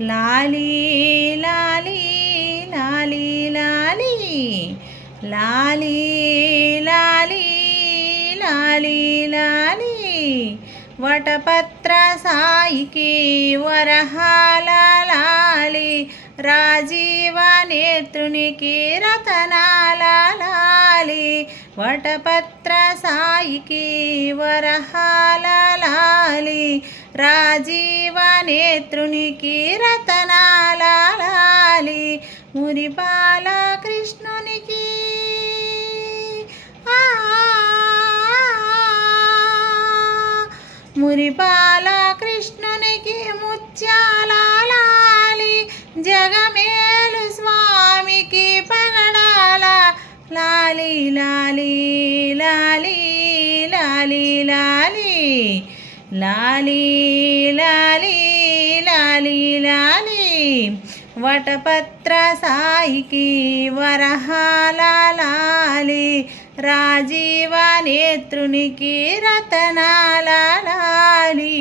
లాలీ లాలీ లాలీ లాలీ లాలీ లాలీ లాలీ లాలీ వటపత్ర సాయికి వరహాల లాలి రాజీవ నేత్రునికి రతనాల లాలి వటపత్ర సాయికి వరహాల లాలి రాజీవ నేత్రునికి రతనాల లాలి మురిపాల కృష్ణునికి మురిపాల కృష్ణునికి ముత్యాల లాలి జగమేలు స్వామికి పగడాల లాలి లాలి లాలి లాలి లాలి లాలి లాలి లాలి లాలి వటపత్ర సాయికి వరహాల లాలి రాజీవ నేత్రునికి రతనాల లాలి